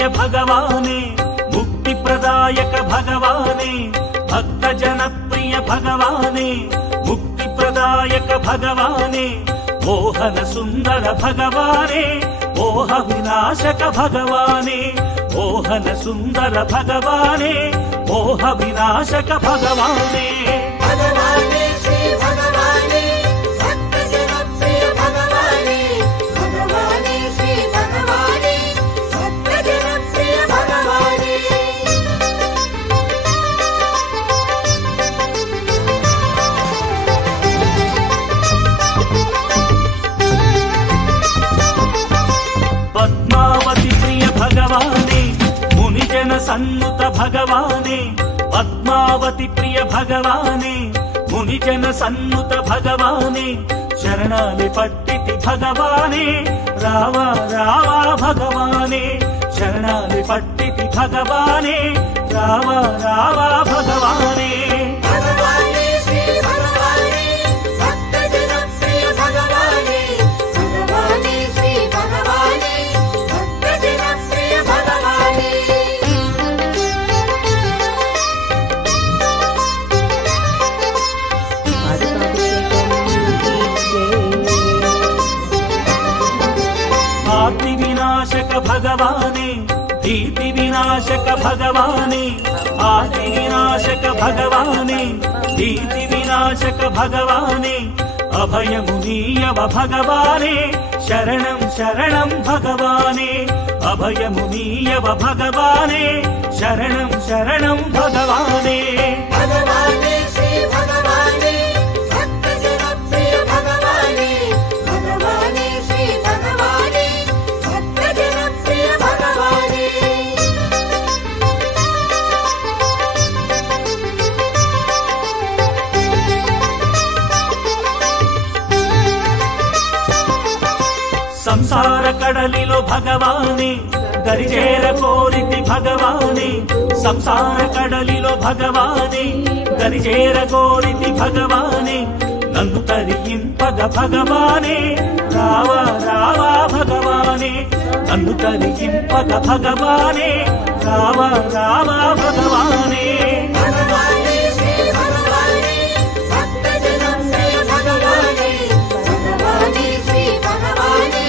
प्रिय भगवाने मुक्ति प्रदायक भगवाने भक्त जन प्रिय भगवाने मुक्ति प्रदायक भगवाने मोहन सुंदर भगवाने मोह विनाशक भगवाने मोहन सुंदर भगवाने मोह विनाशक भगवाने भगवाने श्री भगवाने भक्त जन प्रिय भगवाने भगवाने श्री भगवाने भक्त जन प्रिय भगवाने पद्मावती प्रिय भगवाने मुनिजन सन्नुत भगवाने पद्मावती प्रिय भगवाने मुनिजन सन्नुत भगवाने शरणाले पट्टिति भगवाने रावा रावा भगवाने शरणाले पट्टिति भगवाने रावा रावा भगवाने भगवाने श्री भगवाने भक्त जन प्रिय भगवाने भगवाने श्री भगवाने भक्त जन प्रिय भगवाने आर्ति विनाशक भगवाने भीति विनाशक भगवाने आर्ति विनाशक भगवाने भीति विनाशक भगवाने अभय मुनीयव भगवाने शरणं शरणं भगवाने अभय मुनीयव भगवाने शरणं शरणं भगवाने भगवाने श्री भगवाने भक्त जन प्रिय भगवाने भगवाने श्री भगवाने भक्त जन प्रिय भगवाने संसार कड़लिलो भगवाने दरिजेर कोरिति भगवाने संसार कड़लिलो भगवाने दरिजेर कोरिति भगवाने नन्नु तरियिंपग भगवाने रावा रावा भगवाने नन्नु तरियिंपग भगवाने रावा रावा भगवाने भगवाने श्री भगवाने भक्त जन प्रिय भगवाने भगवाने श्री भगवाने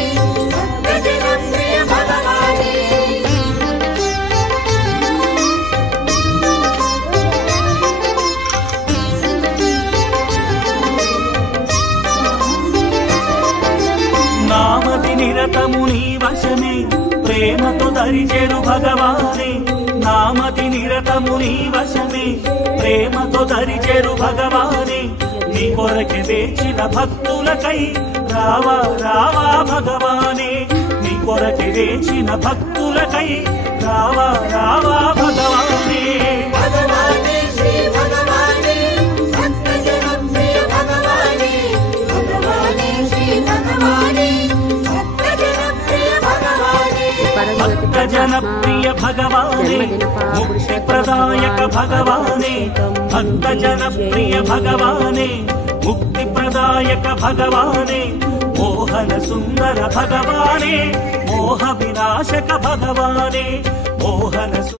भक्त जन प्रिय भगवाने नामति निरतमु नी वशमे प्रेम तो दरिजेरु भगवाने नामति निरतमु नी वशमे प्रेम तो दरिजेरु भगवाने नी कोरके वेचिन भक्तुलकै रावा रावा भगवाने नी कोरके वेचिन भक्तुलकै रावा रावा भगवाने भगवाने श्री भगवाने भक्त जन प्रिय भगवाने भगवाने श्री भगवाने भक्त जन प्रिय भगवाने भक्त जन प्रिय भगवाने मुक्ति प्रदायक भगवाने भक्त जन प्रिय भगवाने मुक्ति प्रदायक भगवाने मोहन सुंदर भगवाने मोह विनाशक भगवाने मोहन